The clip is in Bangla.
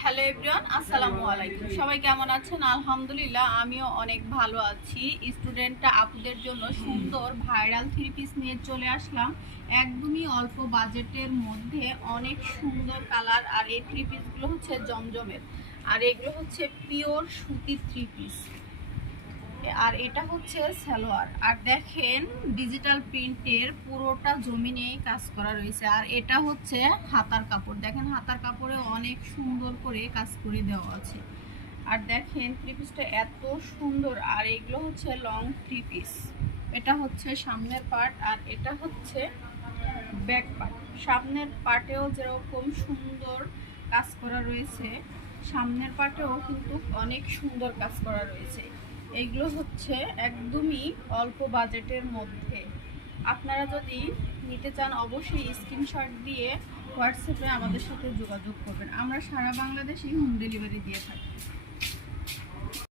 হ্যালো এভরিওয়ান, আসসালামু আলাইকুম। সবাই কেমন আছেন? আলহামদুলিল্লাহ, আমিও অনেক ভালো আছি। স্টুডেন্টরা আপুদের জন্য সুন্দর ভাইরাল থ্রি পিস নিয়ে চলে আসলাম। একদমই অল্প বাজেটের মধ্যে অনেক সুন্দর কালার। আর এই থ্রি পিসগুলো হচ্ছে জমজমের, আর এগুলো হচ্ছে পিওর সুতির থ্রি পিস। আর এটা হচ্ছে সালোয়ার। আর দেখেন ডিজিটাল প্রিন্টের পুরোটা জমিনেই কাজ করা রয়েছে। আর এটা হচ্ছে হাতার কাপড়, দেখেন হাতার কাপড়ে অনেক সুন্দর করে কাজ করে দেওয়া আছে। আর দেখেন থ্রি পিসটা এত সুন্দর। আর এগুলো হচ্ছে লং থ্রি পিস। এটা হচ্ছে সামনের পার্ট আর এটা হচ্ছে ব্যাক পার্ট। সামনের পার্টেও যেরকম সুন্দর কাজ করা রয়েছে, সামনের পার্টেও কিন্তু অনেক সুন্দর কাজ করা রয়েছে। এইগুলো হচ্ছে একদমই অল্প বাজেটের মধ্যে। আপনারা যদি নিতে চান অবশ্যই স্ক্রিনশট দিয়ে হোয়াটসঅ্যাপে আমাদের সাথে যোগাযোগ করবেন। আমরা সারা বাংলাদেশেই হোম ডেলিভারি দিয়ে থাকি।